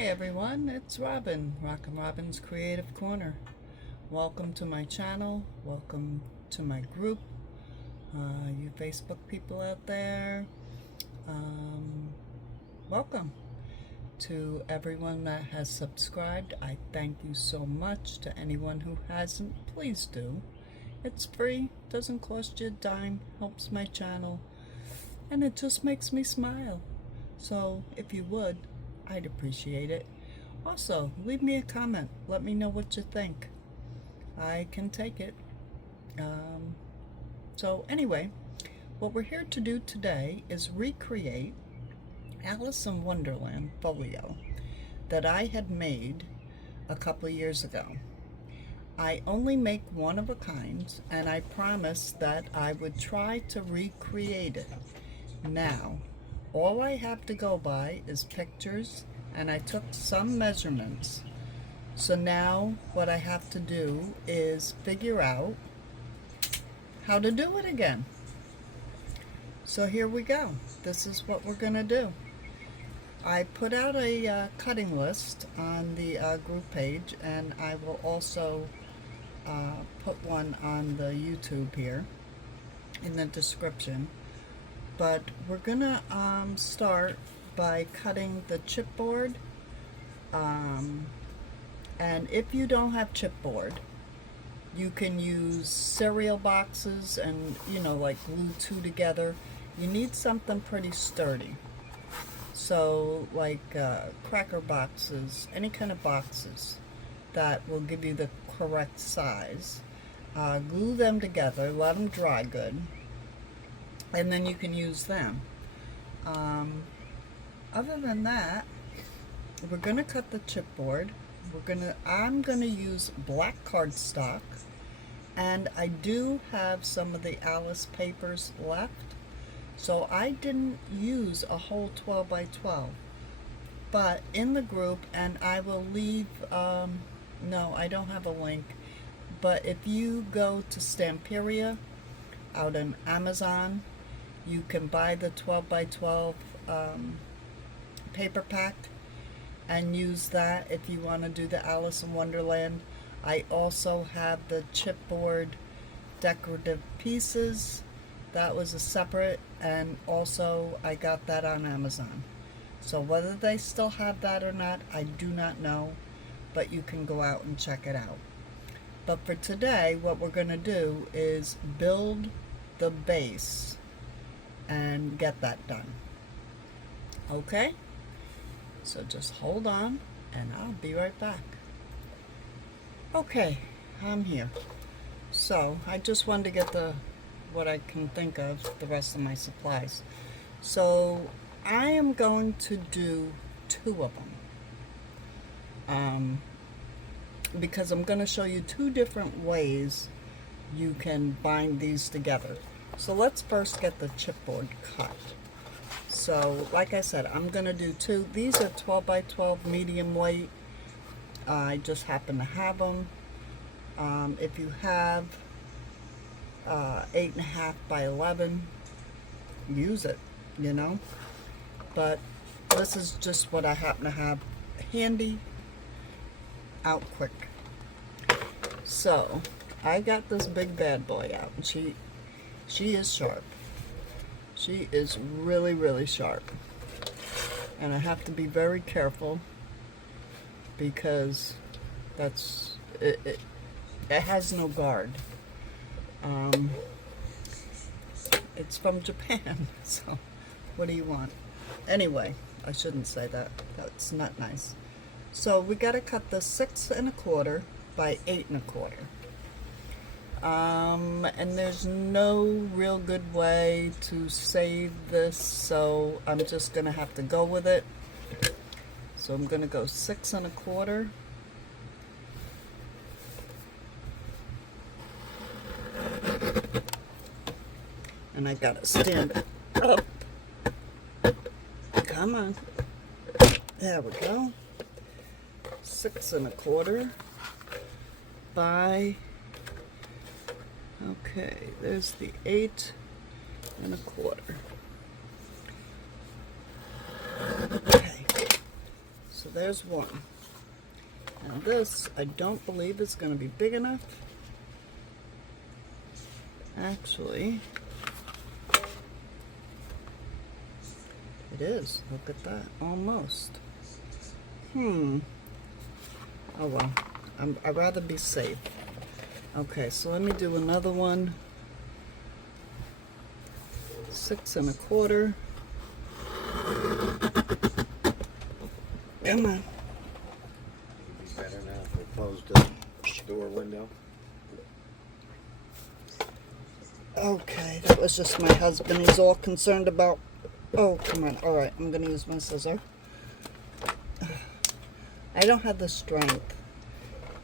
Hi everyone, it's Robin, Rockin' Robin's Creative Corner. Welcome to my channel, welcome to my group, you Facebook people out there, welcome to everyone that has subscribed. I thank you so much. To anyone who hasn't, please do. It's free, doesn't cost you a dime, helps my channel, and it just makes me smile. So if you would, I'd appreciate it. Also, leave me a comment. Let me know what you think. I can take it. So anyway, what we're here to do today is recreate Alice in Wonderland folio that I had made a couple years ago. I only make one of a kind, and I promised that I would try to recreate it. Now, all I have to go by is pictures, and I took some measurements. So now what I have to do is figure out how to do it again. So here we go. This is what we're going to do. I put out a cutting list on the group page, and I will also put one on the YouTube here in the description. But we're gonna start by cutting the chipboard, and if you don't have chipboard, you can use cereal boxes and, you know, like glue two together. You need something pretty sturdy, so like cracker boxes, any kind of boxes that will give you the correct size. Glue them together, let them dry good, and then you can use them. Other than that, we're gonna cut the chipboard. I'm gonna use black cardstock, and I do have some of the Alice papers left, so I didn't use a whole 12 by 12. But in the group, and I will leave, no, I don't have a link, but if you go to Stamperia out in Amazon, you can buy the 12 by 12 paper pack and use that if you want to do the Alice in Wonderland. I also have the chipboard decorative pieces. That was a separate, and also I got that on Amazon. So whether they still have that or not, I do not know, but you can go out and check it out. But for today, what we're going to do is build the base and get that done. Okay? So just hold on, and I'll be right back. Okay, I'm here. So I just wanted to get what I can think of, the rest of my supplies. So I am going to do two of them, because I'm going to show you two different ways you can bind these together. So let's first get the chipboard cut. So like I said, I'm going to do two. These are 12 by 12 medium weight. I just happen to have them. If you have 8.5 by 11, use it, you know. But this is just what I happen to have handy, out quick. So I got this big bad boy out, and she is sharp. She is really, really sharp, and I have to be very careful because it has no guard. It's from Japan, so what do you want? Anyway, I shouldn't say that. That's not nice. So we got to cut the 6 1/4 by 8 1/4. And there's no real good way to save this, so I'm just gonna have to go with it. So I'm gonna go 6 1/4. And I gotta stand it up. Come on. There we go. 6 1/4 by, okay, there's the 8 1/4. Okay, so there's one. And this, I don't believe is going to be big enough. Actually, it is. Look at that. Almost. Oh well. I'd rather be safe. Okay, so let me do another one. 6 1/4. Come on. Be better now if we close the door window. Okay, that was just my husband. He's all concerned about... Oh, come on. All right, I'm going to use my scissor. I don't have the strength.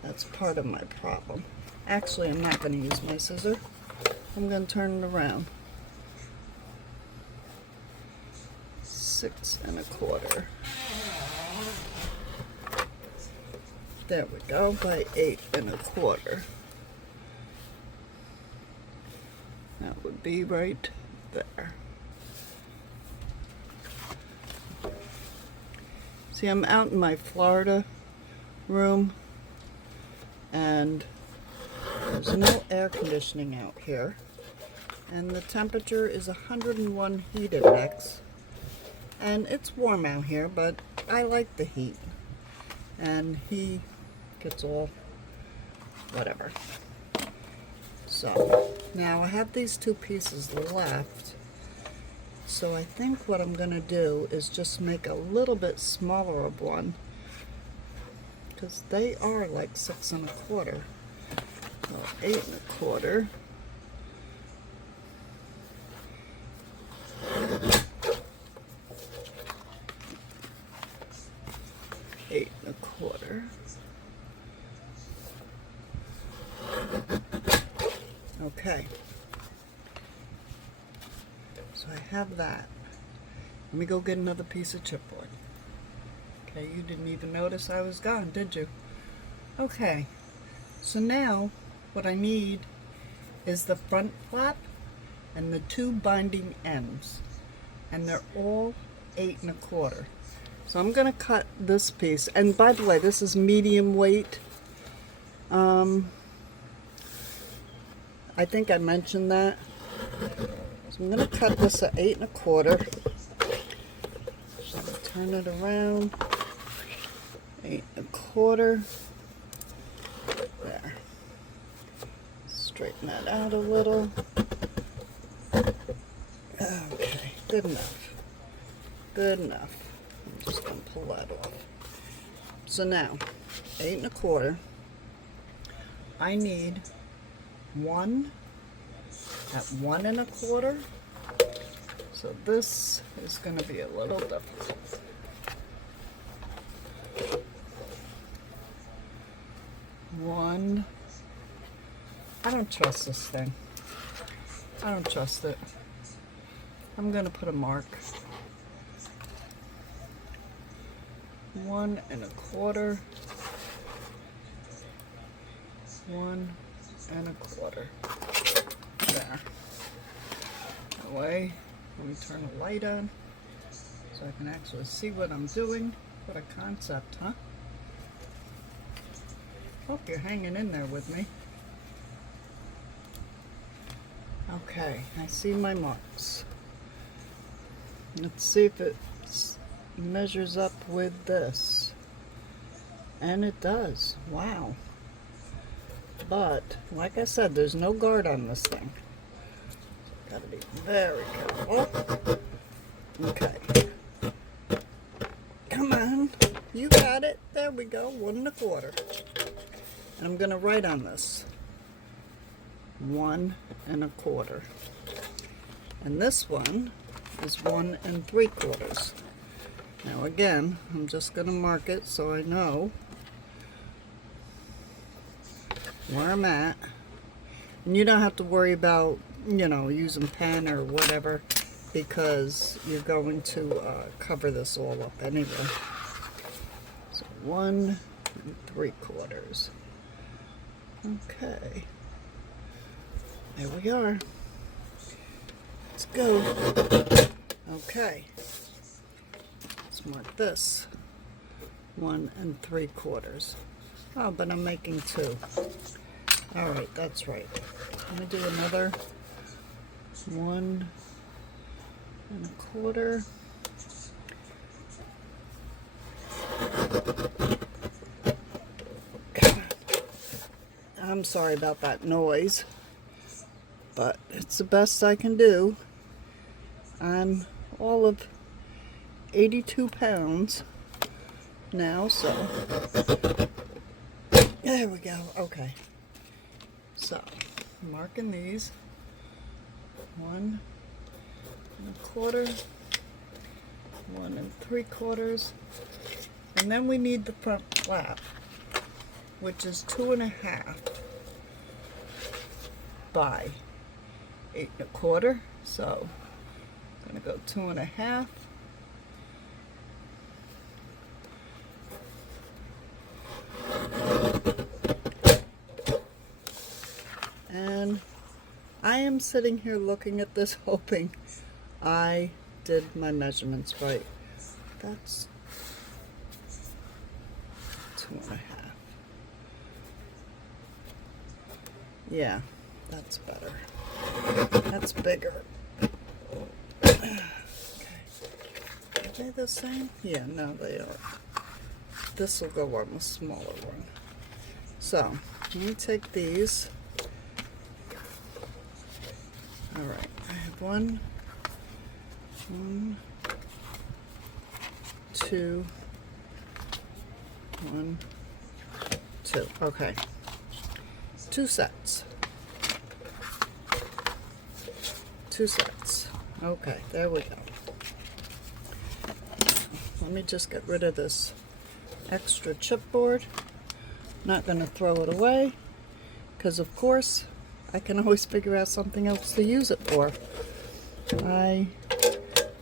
That's part of my problem. Actually, I'm not going to use my scissor. I'm going to turn it around. 6 1/4. There we go, by 8 1/4. That would be right there. See, I'm out in my Florida room, and there's no air conditioning out here, and the temperature is 101 heat index, and it's warm out here, but I like the heat, and he gets all whatever. So now I have these 2 pieces left, so I think what I'm going to do is just make a little bit smaller of one, because they are like 6 1/4. So 8 1/4. Eight and a quarter. Okay. So I have that. Let me go get another piece of chipboard. Okay, you didn't even notice I was gone, did you? Okay. So now what I need is the front flap and the 2 binding ends. And they're all 8 1/4. So I'm going to cut this piece. And by the way, this is medium weight. I think I mentioned that. So I'm going to cut this at 8 1/4. So turn it around. 8 1/4. There. Straighten that out a little. Okay, good enough. Good enough. I'm just going to pull that off. So now, 8 1/4. I need 1 at 1 1/4. So this is going to be a little difficult. One. I don't trust this thing. I don't trust it. I'm going to put a mark. 1 1/4. 1 1/4. There. That way, let me turn the light on so I can actually see what I'm doing. What a concept, huh? Hope you're hanging in there with me. Okay, I see my marks. Let's see if it measures up with this. And it does. Wow. But, like I said, there's no guard on this thing. Gotta be very careful. Okay. Come on. You got it. There we go. 1 1/4. And I'm going to write on this. 1 1/4. And this one is 1 3/4. Now again, I'm just going to mark it so I know where I'm at. And you don't have to worry about, you know, using pen or whatever, because you're going to cover this all up anyway. So 1 3/4. Okay. There we are. Let's go. Okay. Let's mark this. 1 3/4. Oh, but I'm making 2. All right, that's right. Let me do another 1 1/4. I'm sorry about that noise, but it's the best I can do. I'm all of 82 pounds now, so there we go. Okay, so marking these 1 1/4, 1 3/4, and then we need the front flap, which is 2 1/2 by 8 1/4. So I'm gonna go 2 1/2. And I am sitting here looking at this hoping I did my measurements right. That's 2 1/2. Yeah, that's better. That's bigger. Okay. Are they the same? Yeah, no, they are. This will go on the smaller one. So, let me take these. Alright, I have 1, 2, 1, 2. Okay. 2 sets. 2 sets. Okay, there we go. Let me just get rid of this extra chipboard. Not going to throw it away, because of course I can always figure out something else to use it for. I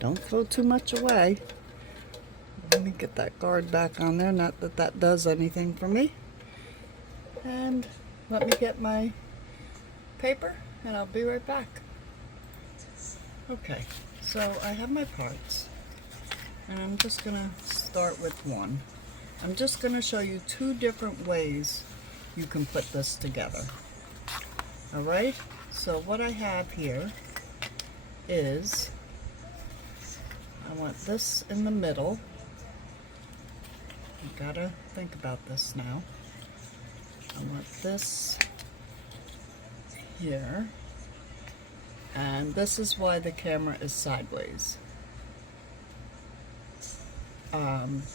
don't throw too much away. Let me get that guard back on there, not that that does anything for me. And let me get my paper and I'll be right back. Okay, so I have my parts and I'm just gonna start with one. I'm just gonna show you 2 different ways you can put this together. Alright, so what I have here is, I want this in the middle. You gotta think about this now. I want this here, and this is why the camera is sideways,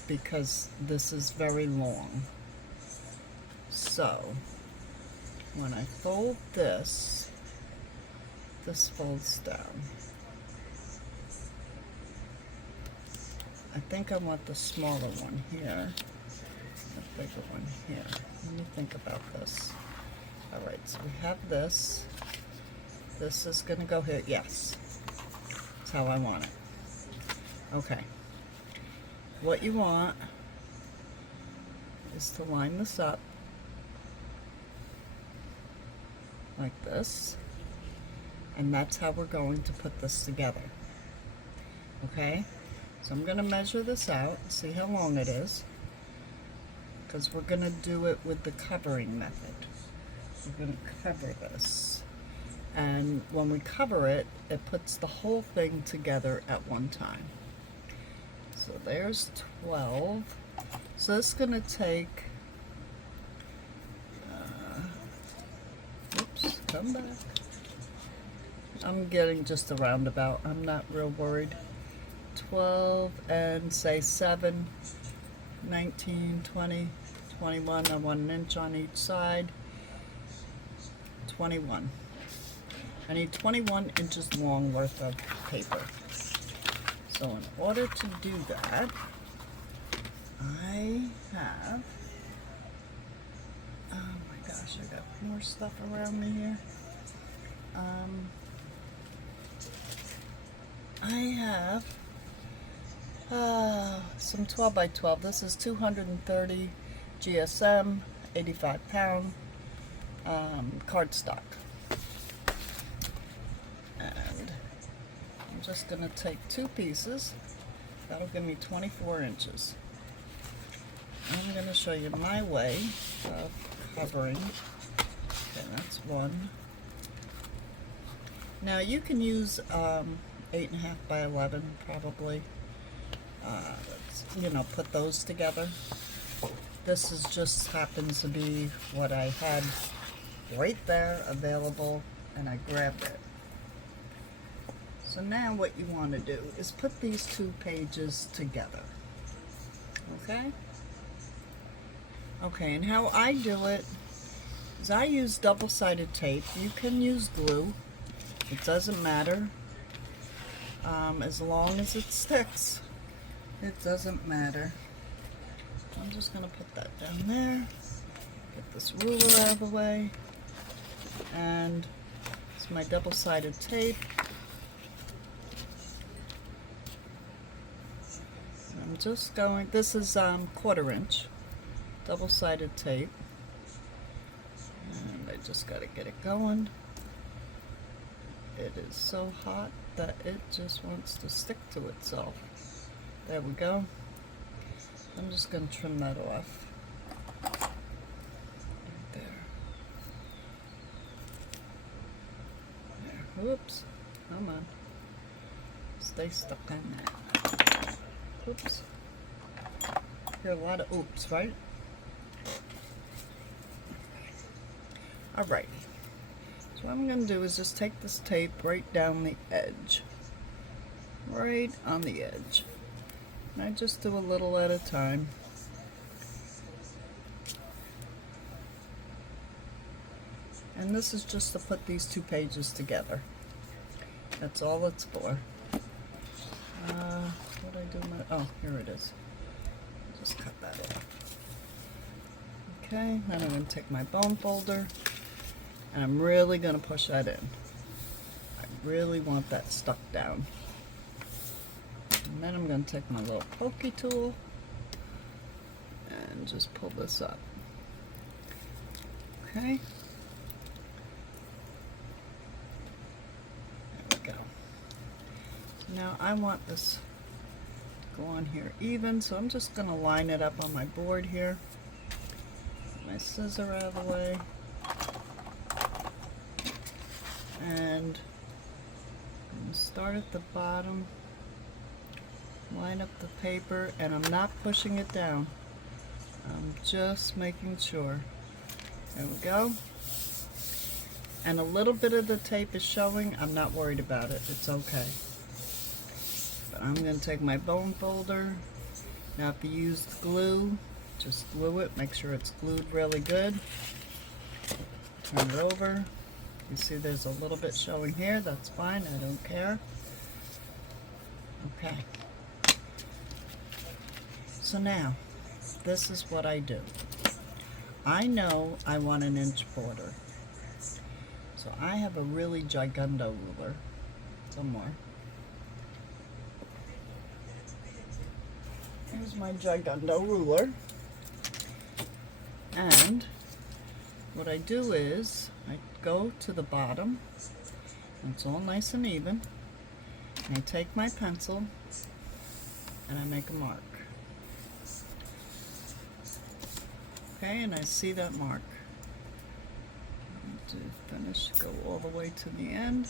because this is very long. So when I fold this, this folds down. I think I want the smaller one here, the bigger one here. Let me think about this. Alright, so we have this. This is going to go here. Yes. That's how I want it. Okay. What you want is to line this up like this. And that's how we're going to put this together. Okay? So I'm going to measure this out, see how long it is, because we're going to do it with the covering method. We're going to cover this, and when we cover it, it puts the whole thing together at one time. So there's 12. So it's going to take, oops, come back. I'm getting just a roundabout. I'm not real worried. 12 and say 7, 19, 20, 21. I want an inch on each side. 21. I need 21 inches long worth of paper. So in order to do that, I have, oh my gosh, I got more stuff around me here. I have some 12 by 12. This is 230 GSM, 85 pound cardstock. And I'm just going to take 2 pieces. That'll give me 24 inches. I'm going to show you my way of covering. Okay, that's one. Now you can use 8.5 by 11 probably. You know, put those together. This is just happens to be what I had right there available, and I grabbed it. So now what you want to do is put these two pages together. Okay? Okay, and how I do it is I use double-sided tape. You can use glue. It doesn't matter. As long as it sticks, it doesn't matter. I'm just going to put that down there. Get this ruler out of the way. And it's my double-sided tape. I'm just going, this is 1/4 inch double-sided tape. And I just got to get it going. It is so hot that it just wants to stick to itself. There we go. I'm just going to trim that off. Right there. There. Whoops. Come on. Stay stuck on that. Oops. Hear a lot of oops, right? Alright. So what I'm going to do is just take this tape right down the edge. Right on the edge. And I just do a little at a time. And this is just to put these two pages together. That's all it's for. What I do? Oh, here it is. Just cut that off. Okay, then I'm going to take my bone folder, and I'm really going to push that in. I really want that stuck down. And then I'm going to take my little pokey tool and just pull this up. Okay. There we go. Now I want this to go on here even, so I'm just going to line it up on my board here. Get my scissor out of the way. And I'm going to start at the bottom. Line up the paper, and I'm not pushing it down. I'm just making sure. There we go. And a little bit of the tape is showing. I'm not worried about it. It's okay. But I'm going to take my bone folder. Now if you used glue, just glue it. Make sure it's glued really good. Turn it over. You see there's a little bit showing here. That's fine. I don't care. Okay. So now, this is what I do. I know I want an inch border. So I have a really gigundo ruler somewhere. Here's my gigundo ruler. And what I do is, I go to the bottom, and it's all nice and even, and I take my pencil, and I make a mark. Okay, and I see that mark. To finish, go all the way to the end.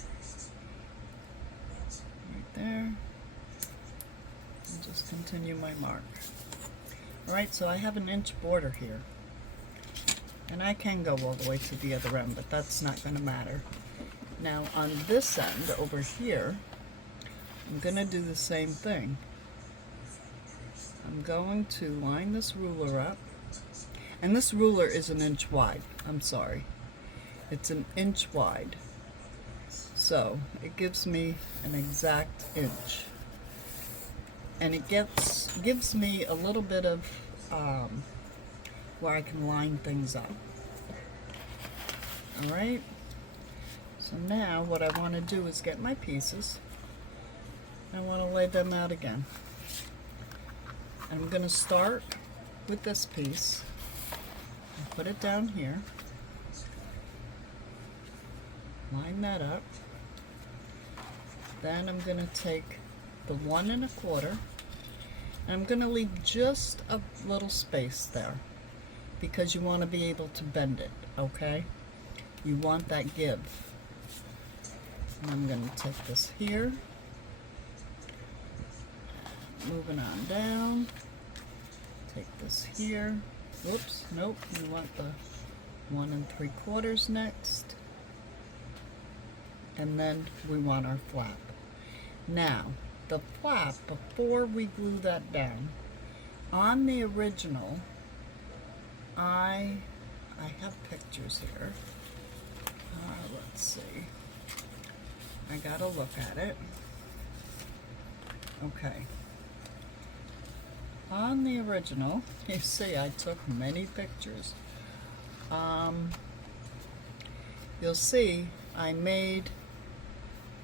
Right there. And just continue my mark. Alright, so I have an inch border here. And I can go all the way to the other end, but that's not going to matter. Now on this end, over here, I'm going to do the same thing. I'm going to line this ruler up. And this ruler is an inch wide. I'm sorry. It's an inch wide. So it gives me an exact inch. And it gives me a little bit of where I can line things up. Alright? So now what I want to do is get my pieces. I want to lay them out again. I'm going to start with this piece. Put it down here, line that up, then I'm going to take the 1 1/4, And I'm going to leave just a little space there because you want to be able to bend it, okay? You want that give. And I'm going to take this here, moving on down, take this here. Whoops, nope, we want the 1 3/4 next. And then we want our flap. Now, the flap, before we glue that down, on the original, I have pictures here. Let's see. I gotta look at it. Okay. On the original, you see I took many pictures. You'll see I made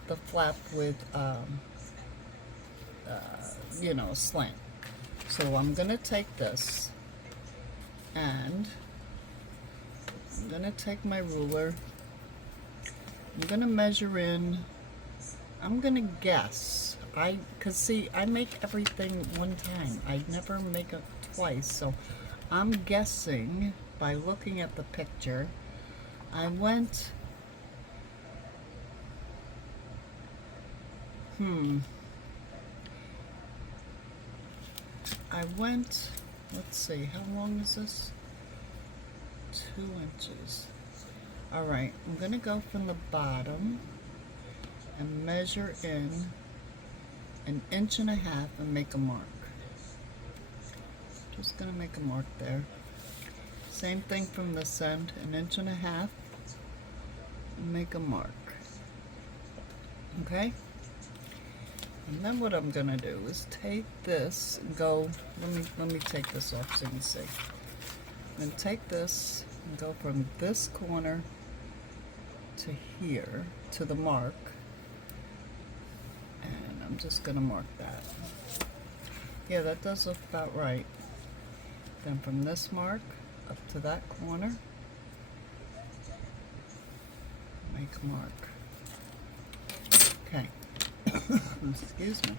the flap with, you know, a slant. So I'm gonna take this and I'm gonna take my ruler. I'm gonna measure in. I'm gonna guess. Cause see, I make everything one time. I never make it twice. So I'm guessing by looking at the picture. I went. Let's see, how long is this? 2 inches. Alright, I'm going to go from the bottom and measure in 1.5 inches and make a mark. Just going to make a mark there. Same thing from this end, 1.5 inches and make a mark. Okay? And then what I'm gonna do is take this and go, let me take this off so you can see. I'm gonna take this and go from this corner to here, to the mark. And I'm just gonna mark that. Yeah, that does look about right. Then from this mark up to that corner, make a mark. Okay. Excuse me.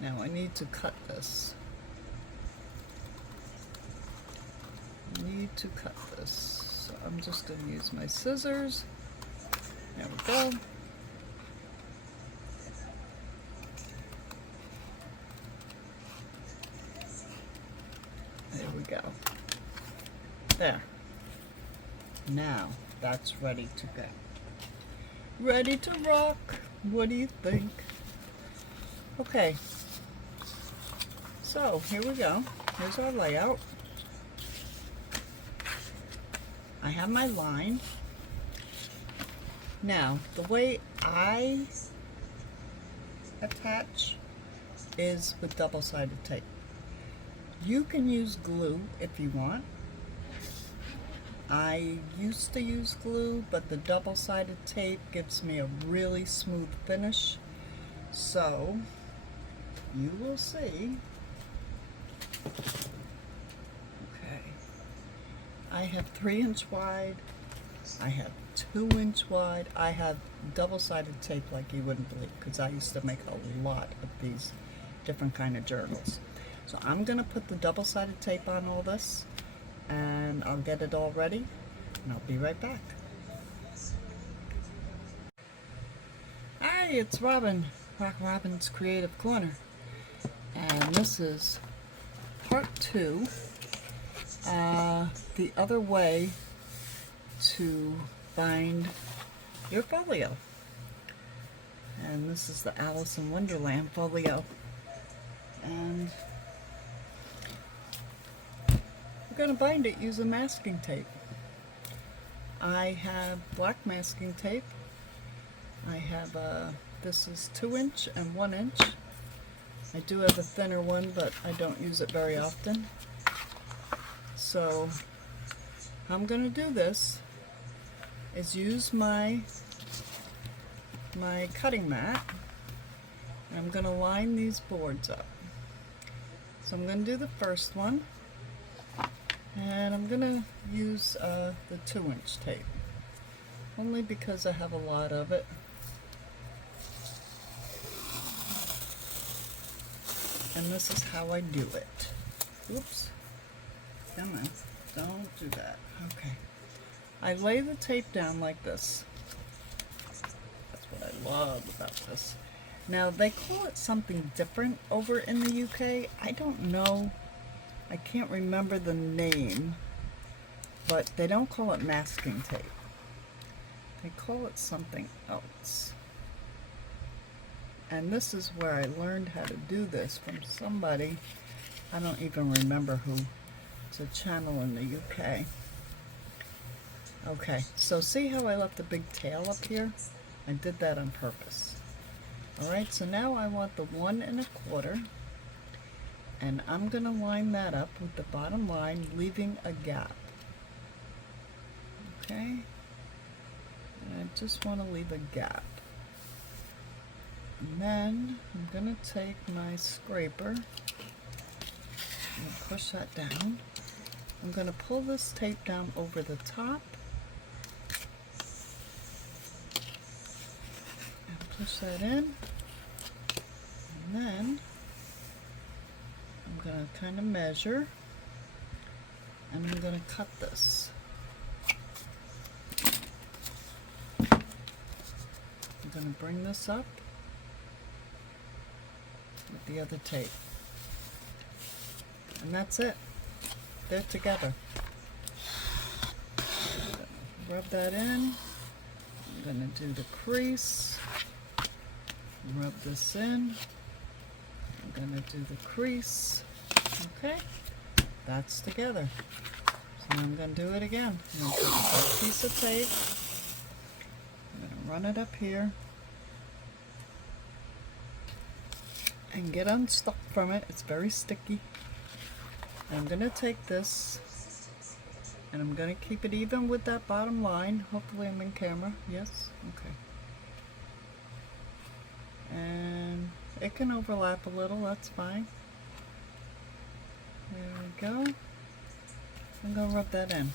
Now I need to cut this. So I'm just going to use my scissors. There we go. There we go. There. Now that's ready to go. Ready to rock. What do you think? Okay. So here we go. Here's our layout. I have my line. Now, the way I attach is with double-sided tape. You can use glue if you want. I used to use glue, but the double-sided tape gives me a really smooth finish. So, you will see. Okay. I have 3-inch wide. I have 2-inch wide. I have double-sided tape like you wouldn't believe, because I used to make a lot of these different kind of journals. So I'm going to put the double-sided tape on all this, and I'll get it all ready, and I'll be right back. Hi, it's Robin, Robin's Creative Corner, and this is part 2, the other way to bind your folio. And this is the Alice in Wonderland folio. And we're going to bind it using masking tape. I have black masking tape. I have this is 2-inch and 1-inch. I do have a thinner one, but I don't use it very often. So I'm going to do this is use my cutting mat, and I'm going to line these boards up. So I'm going to do the first one, and I'm going to use the 2-inch tape, only because I have a lot of it. and this is how I do it. Oops. Come on. Don't do that. Okay. I lay the tape down like this. That's what I love about this. Now, they call it something different over in the UK. I don't know. I can't remember the name, but they don't call it masking tape. They call it something else. And this is where I learned how to do this from somebody. I don't even remember who. It's a channel in the UK. Okay, so see how I left the big tail up here? I did that on purpose. Alright, so now I want the 1 1/4, and I'm going to line that up with the bottom line, leaving a gap. Okay, and I just want to leave a gap. And then I'm going to take my scraper and push that down. I'm going to pull this tape down over the top and push that in. And then I'm going to kind of measure, and I'm going to cut this. I'm going to bring this up with the other tape. And that's it. They're together. Rub that in. I'm going to do the crease. Rub this in. I'm going to do the crease. Okay, that's together. So I'm going to do it again. I'm going to take a piece of tape. I'm going to run it up here and get unstuck from it. It's very sticky. I'm going to take this and I'm going to keep it even with that bottom line. Hopefully I'm in camera. Yes? Okay. And it can overlap a little, that's fine. There we go. I'm going to rub that in.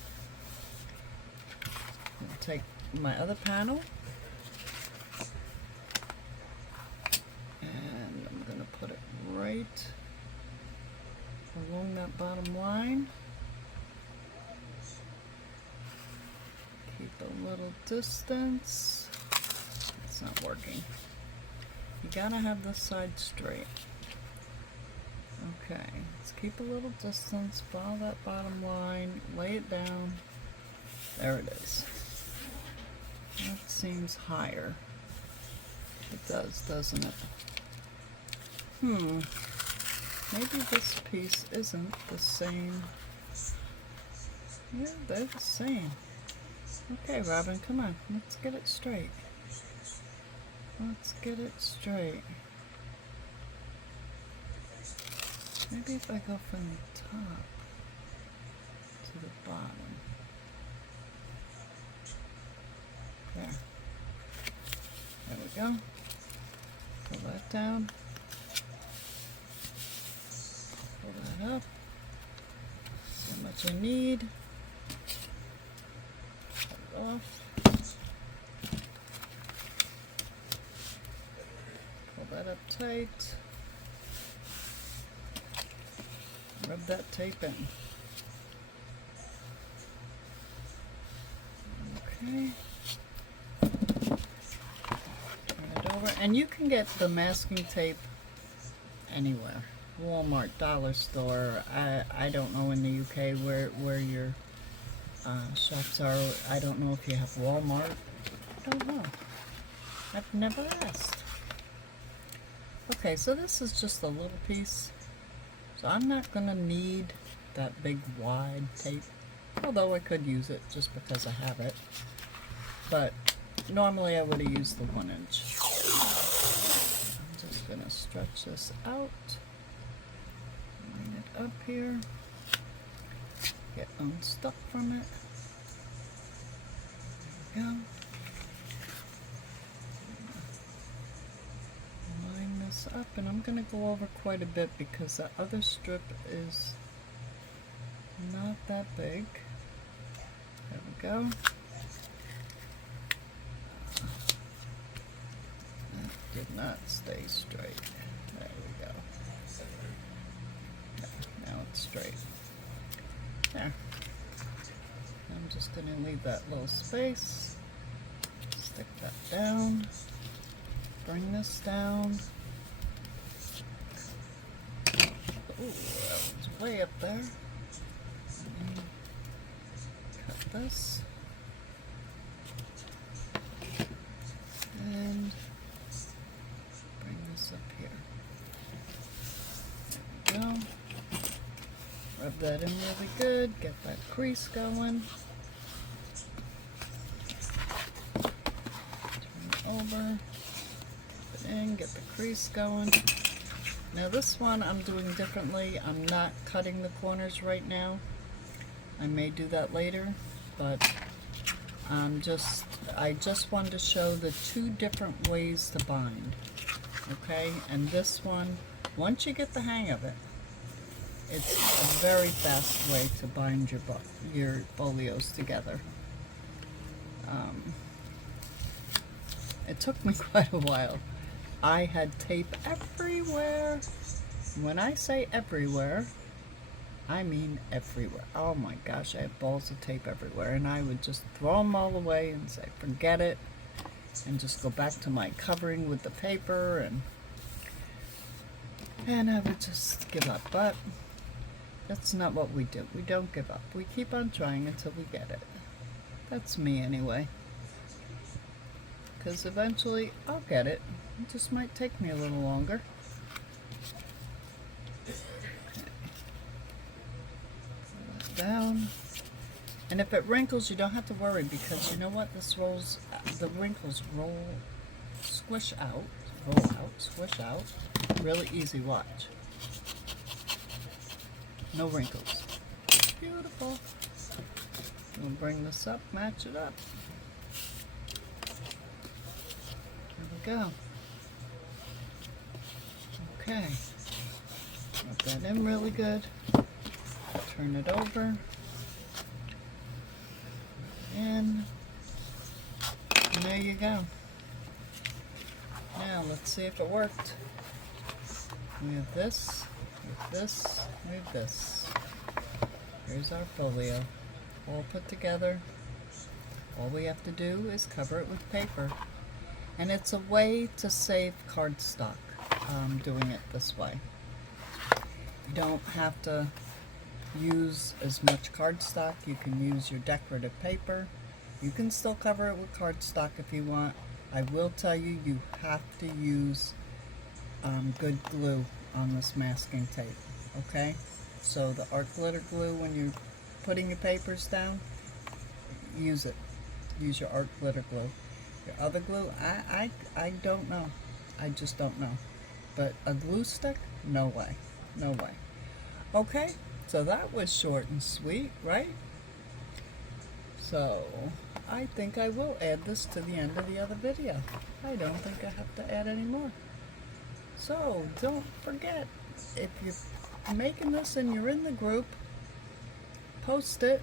I'll take my other panel and I'm going to put it right along that bottom line. Keep a little distance. It's not working. You gotta have this side straight. Okay, let's keep a little distance, follow that bottom line, lay it down. There it is. That seems higher. It does, doesn't it? Maybe this piece isn't the same. Yeah, they're the same. Okay, Robin, come on. Let's get it straight. Let's get it straight. Maybe if I go from the top to the bottom. There. There we go. Pull that down. Pull that up. See how much I need. Pull it off. Pull that up tight. Rub that tape in. Okay. Turn it over. And you can get the masking tape anywhere. Walmart, dollar store. I don't know in the UK where your shops are. I don't know if you have Walmart. I don't know. I've never asked. Okay, so this is just a little piece. So I'm not going to need that big wide tape, although I could use it just because I have it. But normally I would have used the 1 inch. I'm just going to stretch this out, line it up here, get unstuck from it. There we go. Up, and I'm going to go over quite a bit because the other strip is not that big. There we go. That did not stay straight. There we go. straight. There. I'm just going to leave that little space. Stick that down. Bring this down. Ooh, that was way up there. Cut this. And bring this up here. There we go. Rub that in really good. Get that crease going. Turn it over. Put it in. Get the crease going. Now this one I'm doing differently. I'm not cutting the corners right now. I may do that later, but I just wanted to show the two different ways to bind. Okay, and this one, once you get the hang of it, it's a very fast way to bind your folios together. It took me quite a while. I had tape everywhere. When I say everywhere, I mean everywhere. Oh my gosh, I had balls of tape everywhere, and I would just throw them all away and say, forget it, and just go back to my covering with the paper, and I would just give up. But that's not what we do. We don't give up. We keep on trying until we get it. That's me anyway. Because eventually I'll get it. It just might take me a little longer. Down, and if it wrinkles, you don't have to worry, because you know what, this rolls, the wrinkles squish out, squish out, really easy. Watch, no wrinkles, beautiful. We'll bring this up, match it up. There we go. Okay, rub that in really good. Turn it over, and there you go. Now let's see if it worked. We have this, we have this, we have this. Here's our folio, all put together. All we have to do is cover it with paper, and it's a way to save cardstock. Doing it this way, you don't have to use as much cardstock. You can use your decorative paper. You can still cover it with cardstock if you want. I will tell you, you have to use good glue on this masking tape, okay? So the art glitter glue, when you're putting your papers down, use it. Use your art glitter glue. Your other glue, I don't know. I just don't know. But a glue stick, no way. No way. Okay, so that was short and sweet, right? So I think I will add this to the end of the other video. I don't think I have to add any more. So don't forget, if you're making this and you're in the group, post it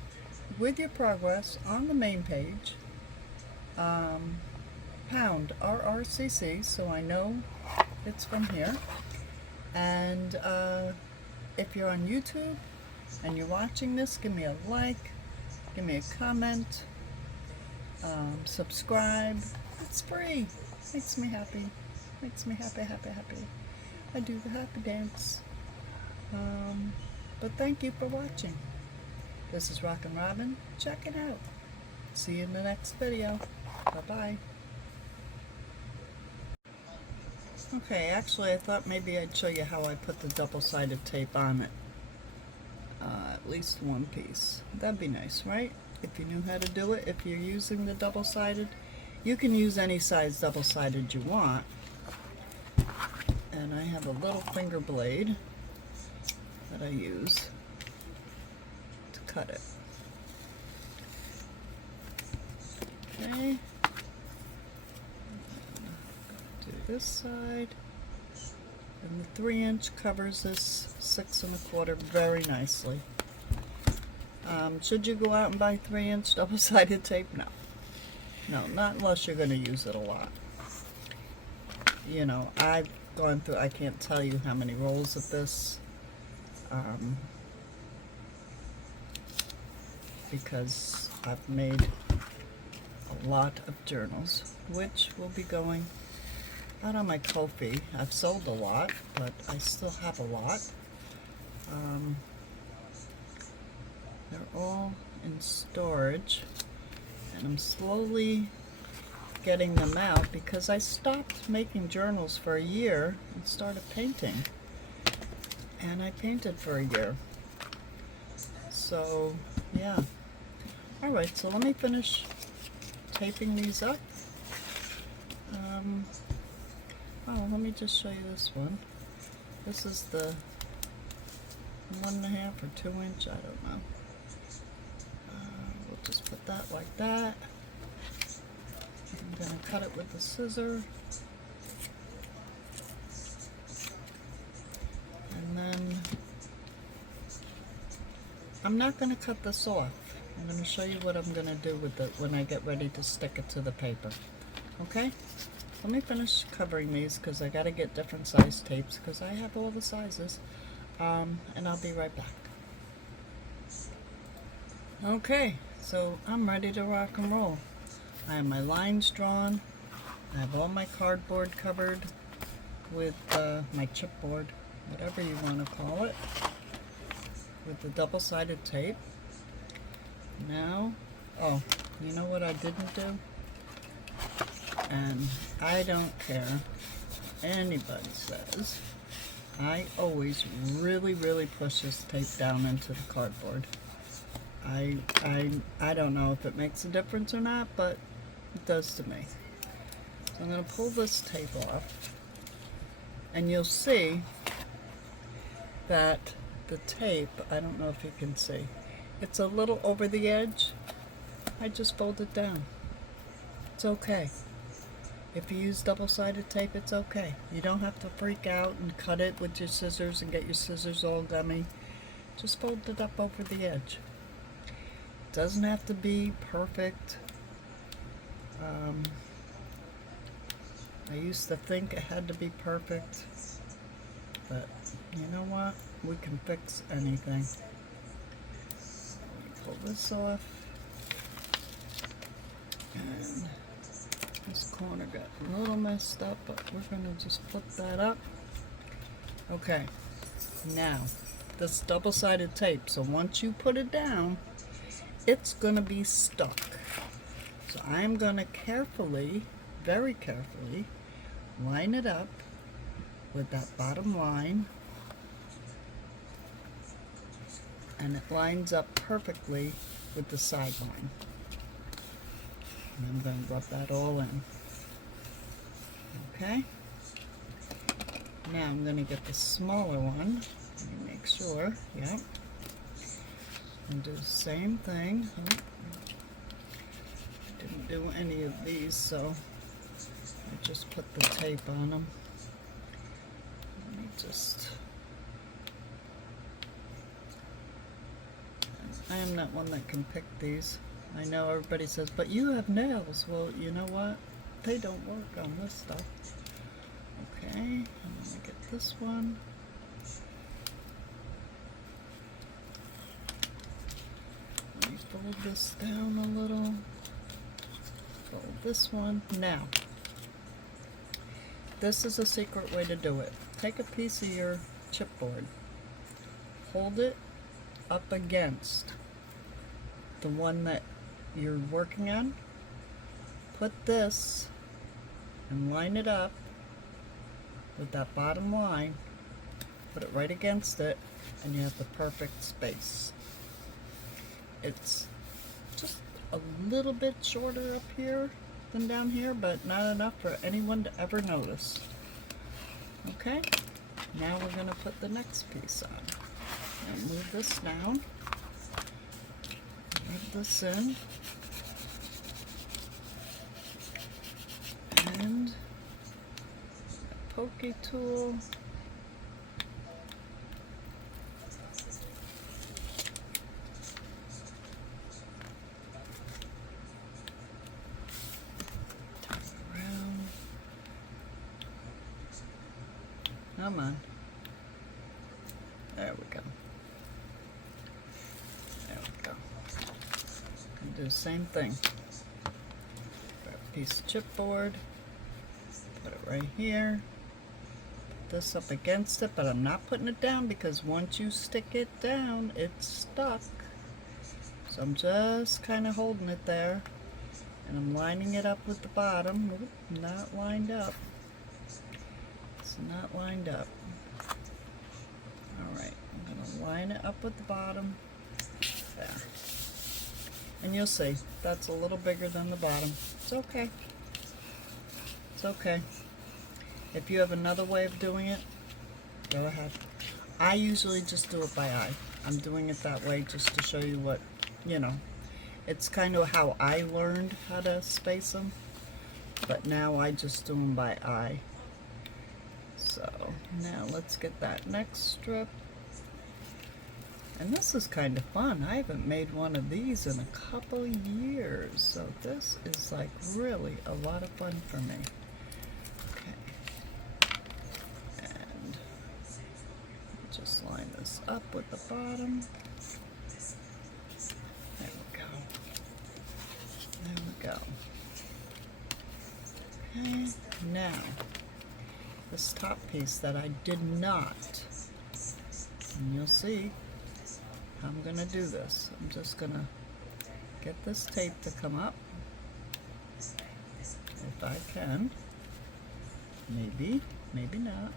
with your progress on the main page. Pound RRCC, so I know it's from here. And if you're on YouTube and you're watching this, give me a like, give me a comment, subscribe. It's free. Makes me happy. Makes me happy, happy, happy. I do the happy dance. But thank you for watching. This is Rockin' Robin. Check it out. See you in the next video. Bye-bye. Okay, actually I thought maybe I'd show you how I put the double-sided tape on it. At least one piece. That'd be nice, right? If you knew how to do it, if you're using the double-sided. You can use any size double-sided you want. And I have a little finger blade that I use to cut it. Okay. Do this side. And the 3-inch covers this 6 1/4 very nicely. Should you go out and buy 3-inch double-sided tape? No. No, not unless you're going to use it a lot. You know, I've gone through, I can't tell you how many rolls of this. because I've made a lot of journals, which will be going out on my Ko-fi. I've sold a lot, but I still have a lot. They're all in storage, and I'm slowly getting them out because I stopped making journals for a year and started painting. And I painted for a year. So, yeah. Alright, so let me finish taping these up. Let me just show you this one. This is the 1.5 or 2 inch, I don't know. We'll just put that like that. I'm going to cut it with the scissor. And then I'm not going to cut this off. I'm going to show you what I'm going to do with it when I get ready to stick it to the paper. Okay? Let me finish covering these because I got to get different size tapes because I have all the sizes. And I'll be right back. Okay, so I'm ready to rock and roll. I have my lines drawn. I have all my cardboard covered with my chipboard, whatever you want to call it, with the double-sided tape. Now, oh, you know what I didn't do? And I don't care what anybody says. I always really push this tape down into the cardboard. I don't know if it makes a difference or not, but it does to me. So I'm going to pull this tape off, and you'll see that the tape, I don't know if you can see, it's a little over the edge. I just fold it down. It's okay. If you use double-sided tape, it's okay. You don't have to freak out and cut it with your scissors and get your scissors all gummy. Just fold it up over the edge. It doesn't have to be perfect. I used to think it had to be perfect, but you know what? We can fix anything. Let me pull this off. And this corner got a little messed up, but we're going to just flip that up. Okay, now this double-sided tape, so once you put it down, it's going to be stuck. So I'm going to carefully, very carefully, line it up with that bottom line, and it lines up perfectly with the side line. And I'm going to rub that all in. Okay? Now I'm going to get the smaller one. Let me make sure. Yep. And do the same thing. Oh, didn't do any of these, so I just put the tape on them. Let me just... I am not one that can pick these. I know everybody says, but you have nails. Well, you know what? They don't work on this stuff. Okay, I'm going to get this one. Let me fold this down a little. Fold this one. Now, this is a secret way to do it. Take a piece of your chipboard. Hold it up against the one that you're working on. Put this and line it up with that bottom line. Put it right against it, and you have the perfect space. It's just a little bit shorter up here than down here, but not enough for anyone to ever notice. Okay, now we're going to put the next piece on. And move this down. Move this in. And a pokey tool. Turn around. Come on. There we go. There we go. do the same thing. Grab a piece of chipboard, put it right here, put this up against it, but I'm not putting it down because once you stick it down, it's stuck. So I'm just kind of holding it there, and I'm lining it up with the bottom. Oop, not lined up. It's not lined up. Alright, I'm going to line it up with the bottom. There. And you'll see, that's a little bigger than the bottom. It's okay. It's okay. If you have another way of doing it, go ahead. I usually just do it by eye. I'm doing it that way just to show you what, you know, it's kind of how I learned how to space them. But now I just do them by eye. So now let's get that next strip. And this is kind of fun. I haven't made one of these in a couple years, so this is like really a lot of fun for me. Okay. And just line this up with the bottom. There we go. There we go. Okay, now this top piece that I did not, and you'll see I'm gonna do this. I'm just gonna get this tape to come up if I can. Maybe, maybe not.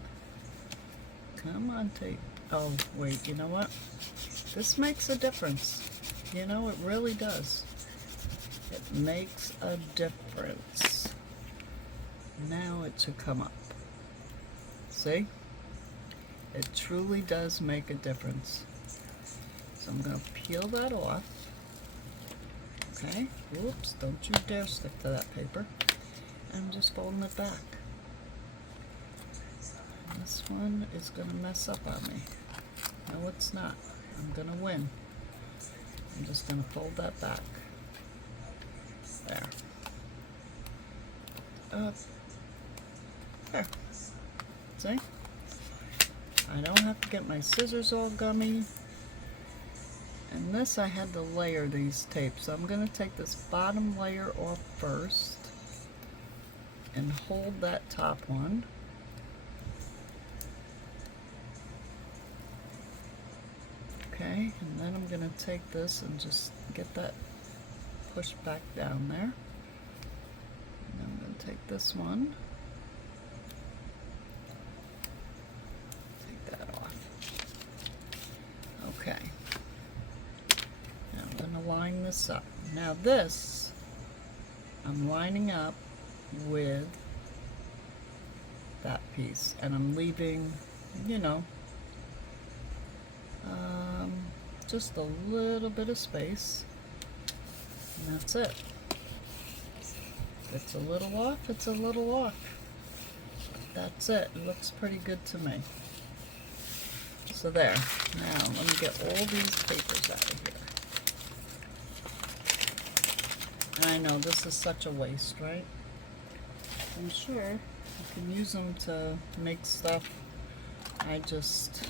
Come on, tape. Oh wait, you know what? This makes a difference. You know, it really does. It makes a difference. Now it should come up. See? It truly does make a difference. So I'm going to peel that off. Okay, whoops, don't you dare stick to that paper. I'm just folding it back. And this one is going to mess up on me. No, it's not. I'm going to win. I'm just going to fold that back. There. Up. There. See? I don't have to get my scissors all gummy. And this, I had to layer these tapes. So I'm going to take this bottom layer off first and hold that top one. Okay, and then I'm going to take this and just get that pushed back down there. And I'm going to take this one. Take that off. Okay. Now I'm going to line this up. Now this, I'm lining up with that piece. And I'm leaving, you know, just a little bit of space, and that's it. If it's a little off, it's a little off. That's it. It looks pretty good to me. So there. Now let me get all these papers out of here. And I know this is such a waste, right? I'm sure you can use them to make stuff. I just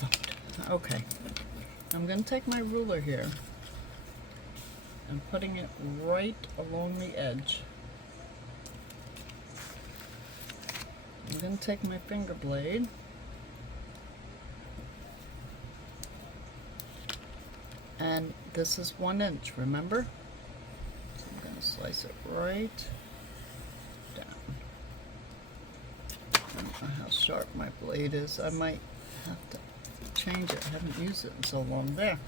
don't. Okay. I'm going to take my ruler here and putting it right along the edge. I'm going to take my finger blade and this is 1 inch, remember? So I'm going to slice it right down. I don't know how sharp my blade is. I might have to change it. I haven't used it in so long. There.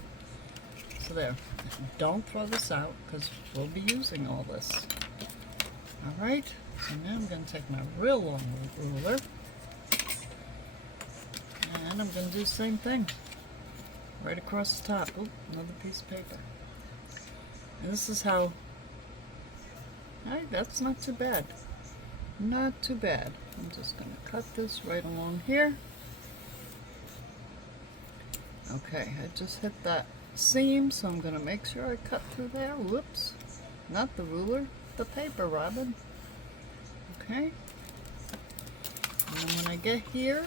So there. Don't throw this out because we'll be using all this. Alright. So now I'm going to take my real long ruler and I'm going to do the same thing. Right across the top. Oop, another piece of paper. And this is how... Alright, that's not too bad. Not too bad. I'm just going to cut this right along here. Okay, I just hit that seam, so I'm going to make sure I cut through there. Whoops. Not the ruler, the paper, Robin. Okay. And then when I get here,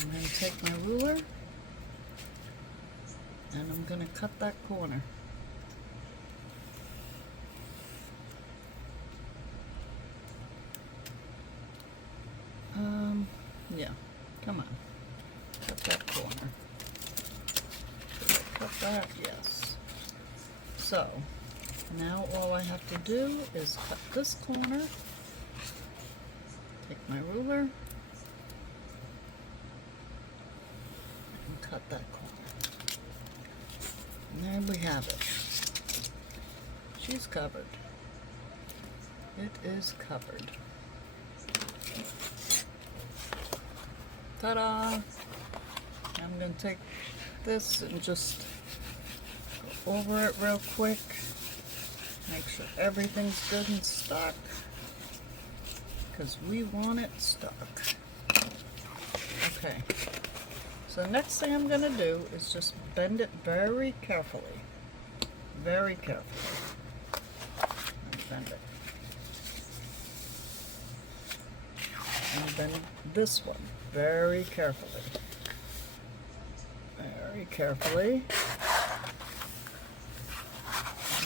I'm going to take my ruler and I'm going to cut that corner. Yeah, come on, cut that corner. Did I cut that? Yes. So, now all I have to do is cut this corner, take my ruler, and cut that corner. And there we have it. She's covered. It is covered. Ta-da! I'm going to take this and just go over it real quick. Make sure everything's good and stuck, because we want it stuck. Okay. So the next thing I'm going to do is just bend it very carefully. Very carefully. And bend it. And bend this one very carefully. Very carefully.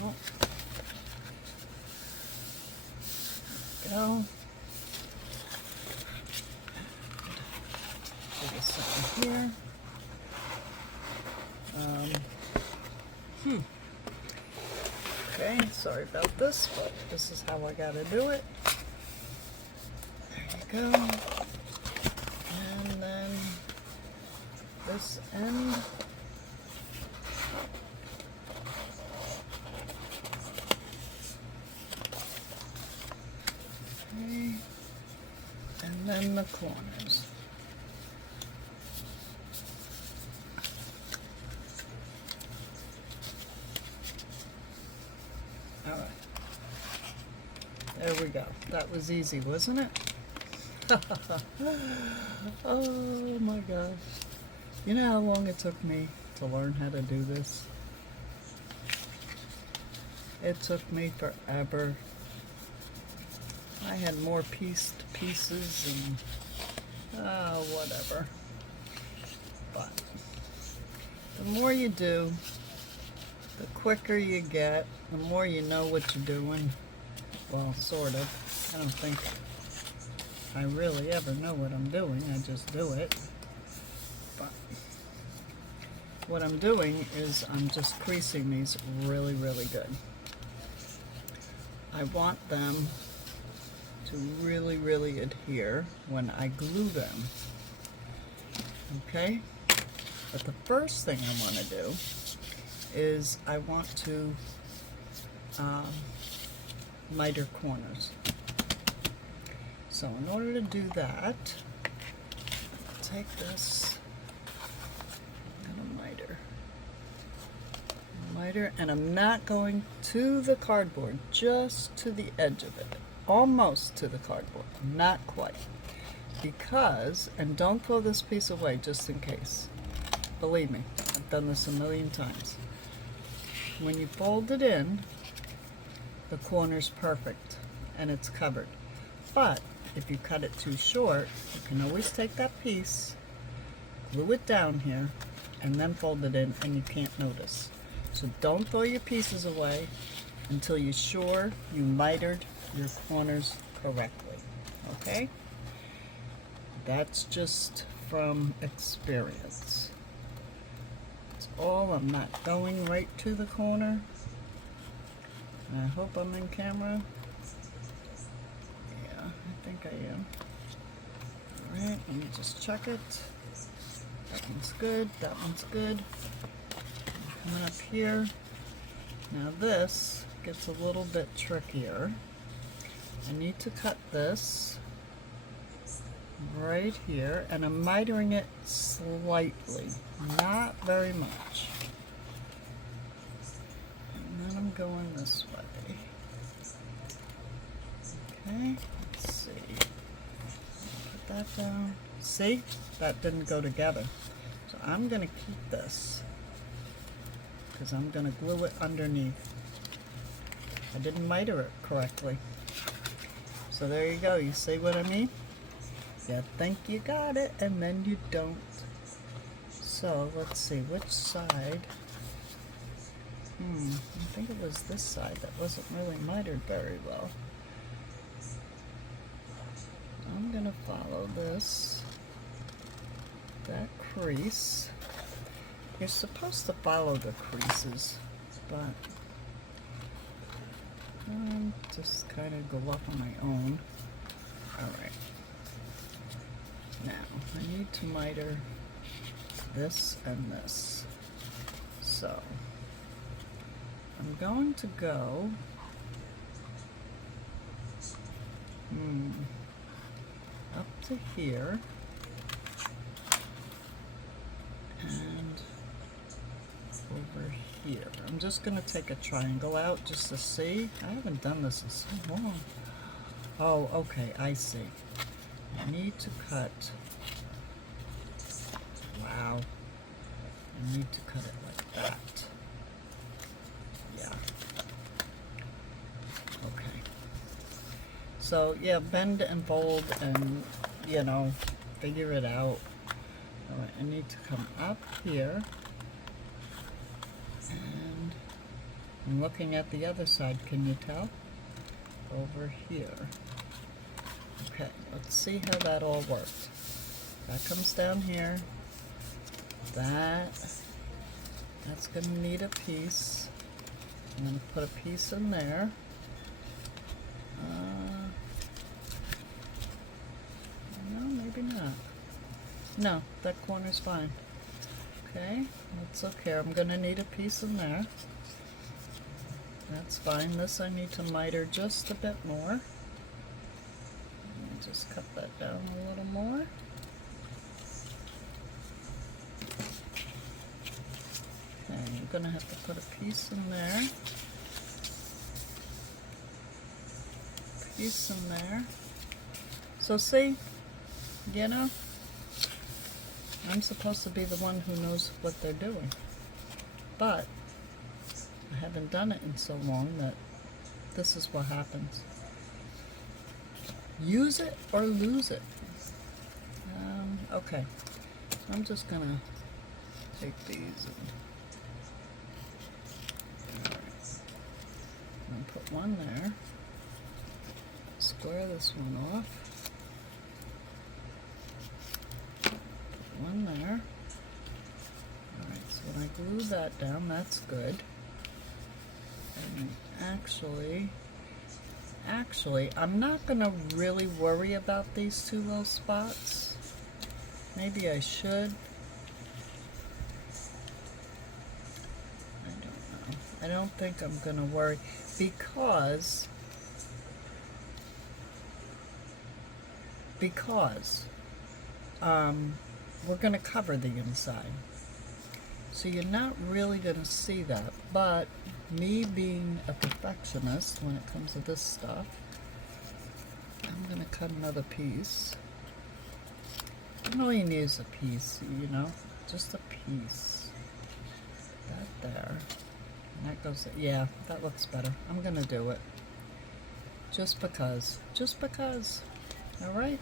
Oh. Go. Do this something here. Okay, sorry about this, but this is how I gotta do it. There you go. And then this end. Okay. And then the corners. All right. There we go. That was easy, wasn't it? Oh my gosh. You know how long it took me to learn how to do this? It took me forever. I had more pieced pieces and whatever. But the more you do, the quicker you get, the more you know what you're doing. Well, sort of. I don't think I really ever know what I'm doing. I just do it. But what I'm doing is I'm just creasing these really, really good. I want them to really, really adhere when I glue them. Okay? But the first thing I want to do is I want to miter corners. So in order to do that, I'll take this and a miter, and I'm not going to the cardboard, just to the edge of it, almost to the cardboard, not quite, because, and don't throw this piece away just in case. Believe me, I've done this a million times. When you fold it in, the corner's perfect and it's covered. But if you cut it too short, you can always take that piece, glue it down here, and then fold it in, and you can't notice. So don't throw your pieces away until you're sure you mitered your corners correctly. Okay? That's just from experience. That's all. I'm not going right to the corner. I hope I'm in camera. Yeah, I think I am. Alright, let me just check it. That one's good, that one's good. Coming up here. Now this gets a little bit trickier. I need to cut this right here, and I'm mitering it slightly, not very much. And then I'm going this way. Okay, let's see. Put that down. See? That didn't go together. So I'm going to keep this because I'm going to glue it underneath. I didn't miter it correctly. So there you go. You see what I mean? You think you got it, and then you don't. So let's see which side I think it was this side that wasn't really mitered very well. I'm gonna follow that crease. You're supposed to follow the creases, but just kind of go off on my own. Alright. Now, I need to miter this and this. So, I'm going to go up to here and over here. I'm just going to take a triangle out just to see. I haven't done this in so long. Oh, okay, I see. I need to cut. Wow. I need to cut it like that. Yeah. Okay. So, yeah, bend and fold and, you know, figure it out. Alright, I need to come up here. And I'm looking at the other side, can you tell? Over here. Okay, let's see how that all worked. That comes down here. That's gonna need a piece. I'm gonna put a piece in there. No, maybe not. No, that corner's fine. Okay, that's okay. I'm gonna need a piece in there. That's fine. This I need to miter just a bit more. Let me just cut that down a little more. Okay, I'm gonna have to put a piece in there. Piece in there. So see, you know, I'm supposed to be the one who knows what they're doing. But I haven't done it in so long that this is what happens. Use it or lose it. Okay, I'm just gonna take these and I'm gonna put one there. Square this one off. Put one there. Alright, so when I glue that down, that's good. And actually, I'm not going to really worry about these two little spots. Maybe I should. I don't know. I don't think I'm going to worry because we're going to cover the inside. So you're not really going to see that, but me being a perfectionist when it comes to this stuff, I'm going to cut another piece. All you need is a piece, you know, just a piece. That there. And that goes, yeah, that looks better. I'm going to do it. Just because. Alright?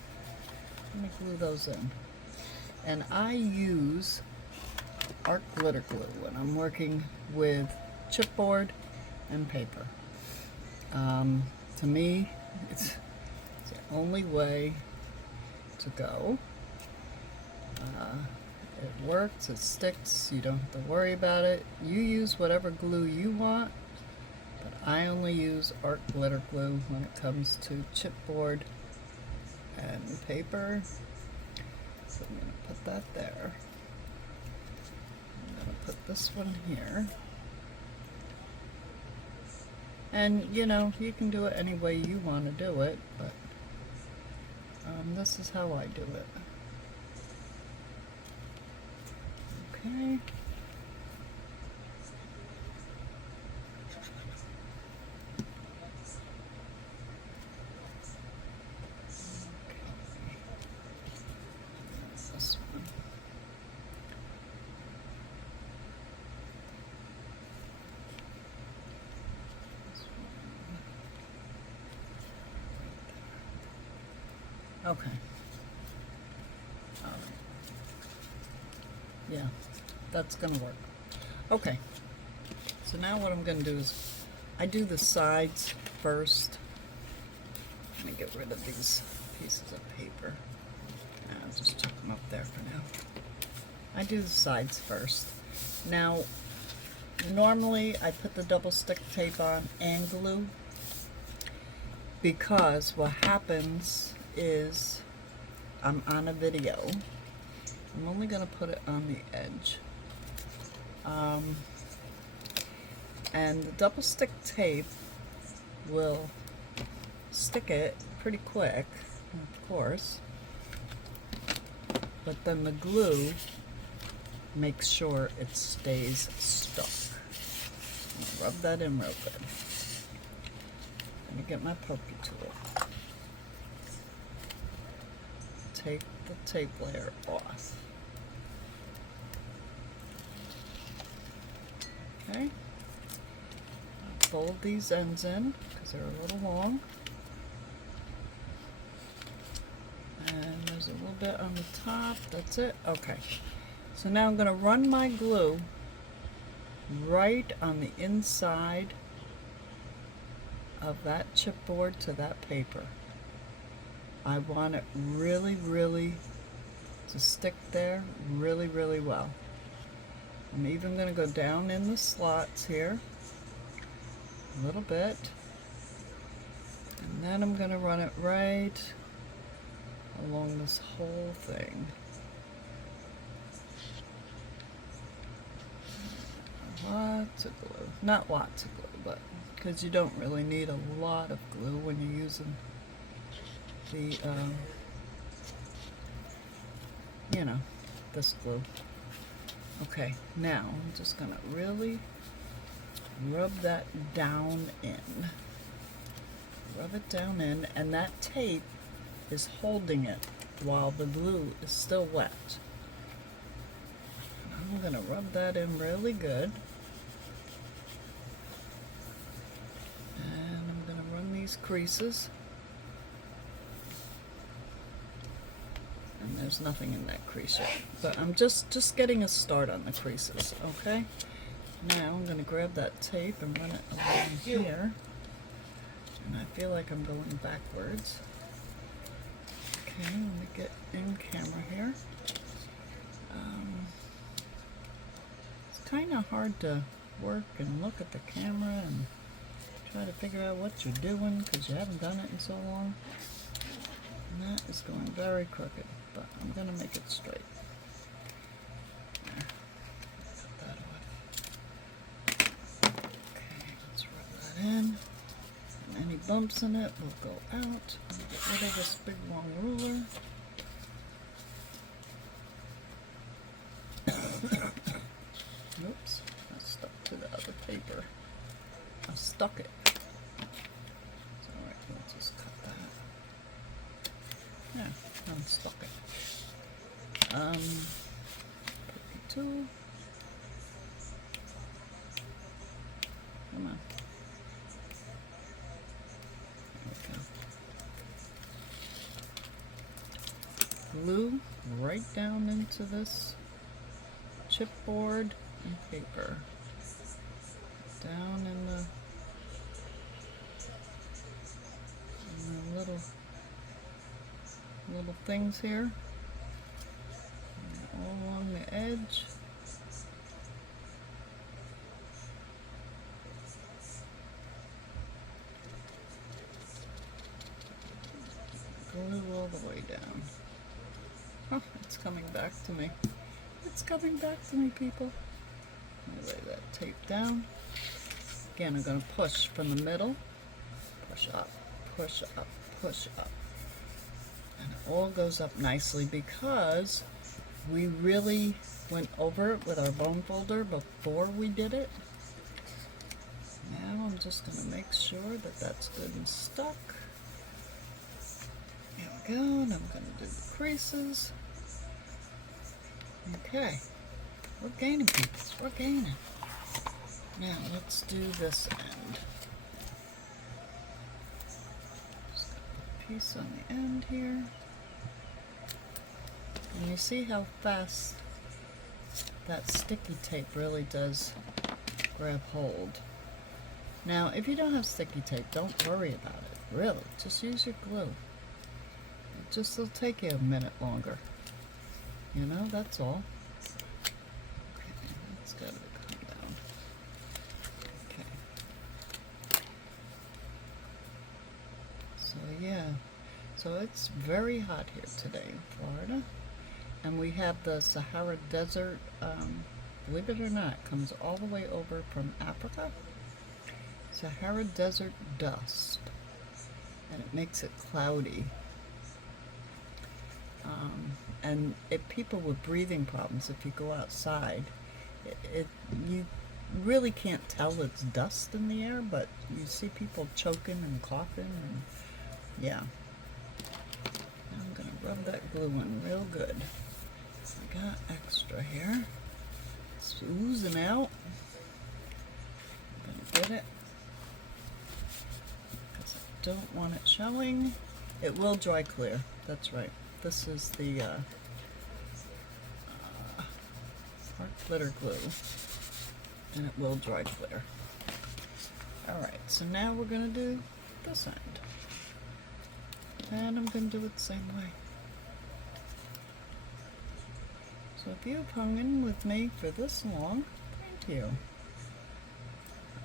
Let me glue those in. And I use art glitter glue when I'm working with chipboard and paper. To me, it's the only way to go. It works, it sticks, you don't have to worry about it. You use whatever glue you want, but I only use art glitter glue when it comes to chipboard and paper. So I'm going to put that there. I'm going to put this one here. And you know, you can do it any way you want to do it, but this is how I do it. Okay. This one. Okay. All right. Yeah, that's gonna work. Okay. So now what I'm going to do is I do the sides first. Let me get rid of these pieces of paper. I'll just chuck them up there for now. I do the sides first. Now, normally I put the double stick tape on and glue, because what happens is I'm on a video. I'm only going to put it on the edge. And the double stick tape will stick it pretty quick, of course, but then the glue makes sure it stays stuck. Rub that in real good. Let me get my pokey tool. Take the tape layer off. Okay. Fold these ends in because they're a little long. And there's a little bit on the top. That's it. Okay. So now I'm going to run my glue right on the inside of that chipboard to that paper. I want it really, really to stick there really, really well. I'm even going to go down in the slots here a little bit, and then I'm going to run it right along this whole thing. Lots of glue. Not lots of glue, but because you don't really need a lot of glue when you're using the, you know, this glue. Okay, now I'm just going to really rub that down in. Rub it down in, and that tape is holding it while the glue is still wet. I'm going to rub that in really good. And I'm going to run these creases. And there's nothing in that crease yet. But I'm just getting a start on the creases, okay? Now I'm going to grab that tape and run it along here. And I feel like I'm going backwards. Okay, let me get in camera here. It's kind of hard to work and look at the camera and try to figure out what you're doing because you haven't done it in so long. And that is going very crooked, but I'm going to make it straight. There. Cut that off. Okay, let's rub that in. And any bumps in it will go out. Get rid of this big long ruler. Oops, I stuck to the other paper. I stuck it. It's alright, we'll just cut that. Yeah, unstuck it. Pokey tool. Come on. There we go. Glue right down into this chipboard and paper. Down in the little things here. And all along the edge. Glue all the way down. Oh, it's coming back to me. It's coming back to me, people. Lay that tape down. Again, I'm going to push from the middle. Push up, push up, push up. And it all goes up nicely because we really went over it with our bone folder before we did it. Now I'm just going to make sure that that's good and stuck. There we go, and I'm going to do the creases. Okay, we're gaining, people, we're gaining. Now let's do this end. Just got a piece on the end here. And you see how fast that sticky tape really does grab hold. Now, if you don't have sticky tape, don't worry about it. Really, just use your glue. It'll take you a minute longer. You know, that's all. Okay, that's gotta come down. Okay. So yeah, so it's very hot here today in Florida. And we have the Sahara Desert, believe it or not, comes all the way over from Africa. Sahara Desert dust. And it makes it cloudy. And if people with breathing problems, if you go outside, you really can't tell it's dust in the air, but you see people choking and coughing, and yeah. Now I'm gonna rub that glue in real good. I got extra here. It's oozing out. I'm gonna get it because I don't want it showing. It will dry clear. That's right. This is the Art Glitter Glue, and it will dry clear. Alright, so now we're going to do this end. And I'm going to do it the same way. So if you've hung in with me for this long, thank you.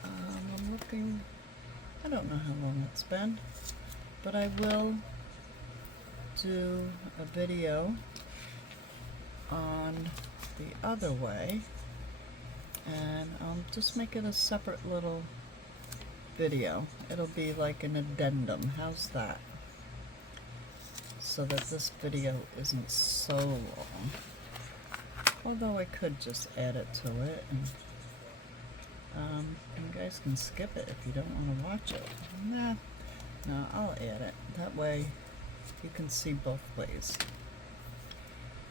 I'm looking, I don't know how long it's been, but I will do a video on the other way, and I'll just make it a separate little video. It'll be like an addendum. How's that? So that this video isn't so long. Although I could just add it to it, and you guys can skip it if you don't want to watch it. Nah, no, I'll add it. That way you can see both ways.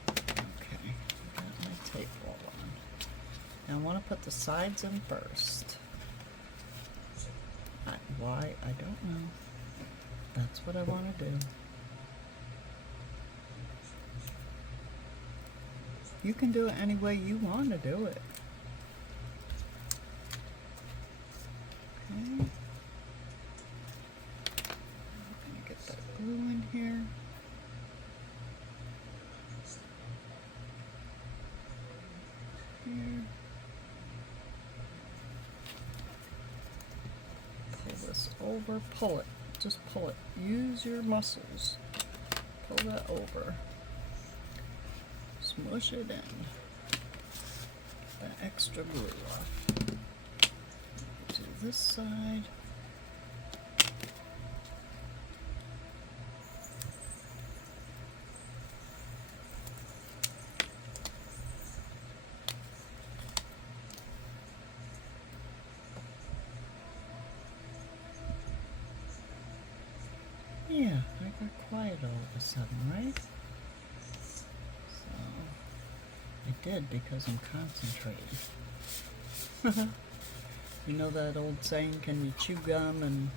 Okay, got my tape roll on. Now I want to put the sides in first. Why? I don't know. That's what I want to do. You can do it any way you want to do it. Okay. Get that glue in here. Here. Pull this over. Pull it. Just pull it. Use your muscles. Pull that over. Smush it in. Get that extra glue off. Do this side. Yeah, I got quiet all of a sudden, right? So, I did because I'm concentrating. You know that old saying, can you chew gum and,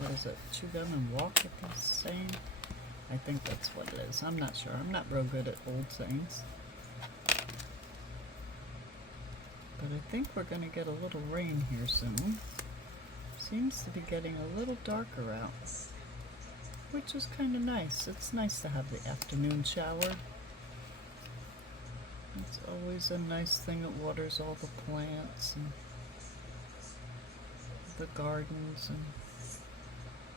what is it, chew gum and walk with this saying? I think that's what it is. I'm not sure. I'm not real good at old sayings. But I think we're going to get a little rain here soon. Seems to be getting a little darker out, which is kind of nice. It's nice to have the afternoon shower. It's always a nice thing. It waters all the plants and the gardens and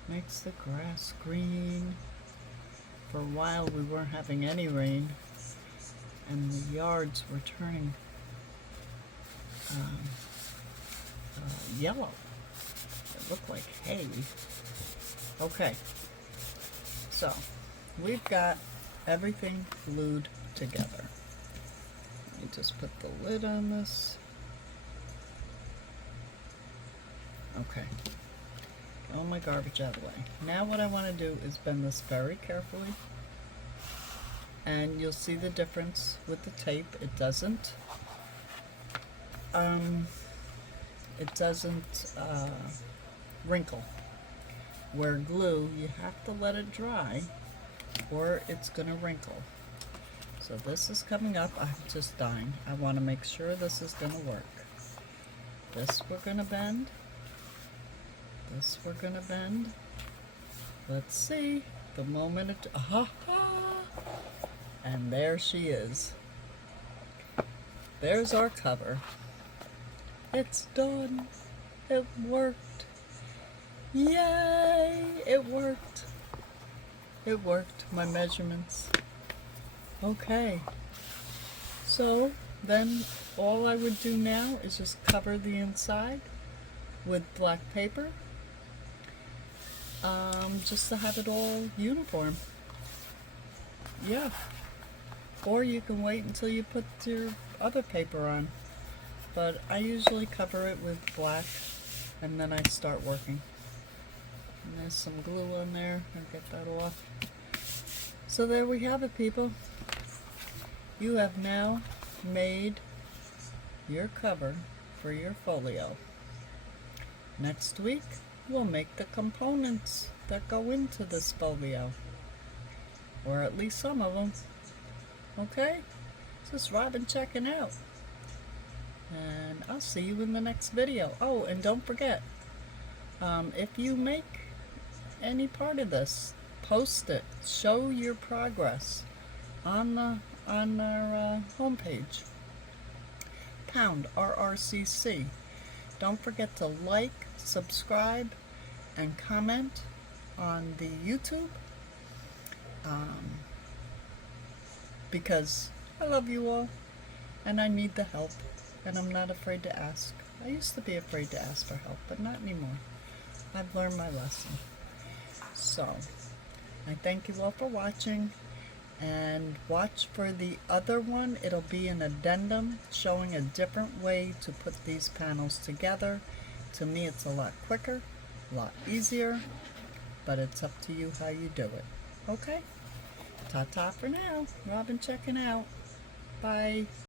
makes the grass green. For a while we weren't having any rain, and the yards were turning yellow. It looked like hay. Okay, so we've got everything glued together. Let me just put the lid on this. Okay, get all my garbage out of the way. Now what I want to do is bend this very carefully, and you'll see the difference with the tape. It doesn't wrinkle. Where glue, you have to let it dry or it's gonna wrinkle. So this is coming up. I'm just dying. I want to make sure this is gonna work. This we're gonna bend. This we're gonna bend. Let's see. The moment it, aha, and there she is. There's our cover. It's done. It worked. Yay! It worked. It worked. My measurements. Okay. So then all I would do now is just cover the inside with black paper, just to have it all uniform. Yeah. Or you can wait until you put your other paper on. But I usually cover it with black and then I start working. And there's some glue on there. I'll get that off. So there we have it, people. You have now made your cover for your folio. Next week, we'll make the components that go into this folio. Or at least some of them. Okay? This is Robin checking out. And I'll see you in the next video. Oh, and don't forget, if you make any part of this, post it. Show your progress on our homepage. Pound RRCC. Don't forget to like, subscribe, and comment on the YouTube. Because I love you all, and I need the help, and I'm not afraid to ask. I used to be afraid to ask for help, but not anymore. I've learned my lesson. So, I thank you all for watching, and watch for the other one. It'll be an addendum showing a different way to put these panels together. To me, it's a lot quicker, a lot easier, but it's up to you how you do it. Okay? Ta-ta for now. Robin checking out. Bye.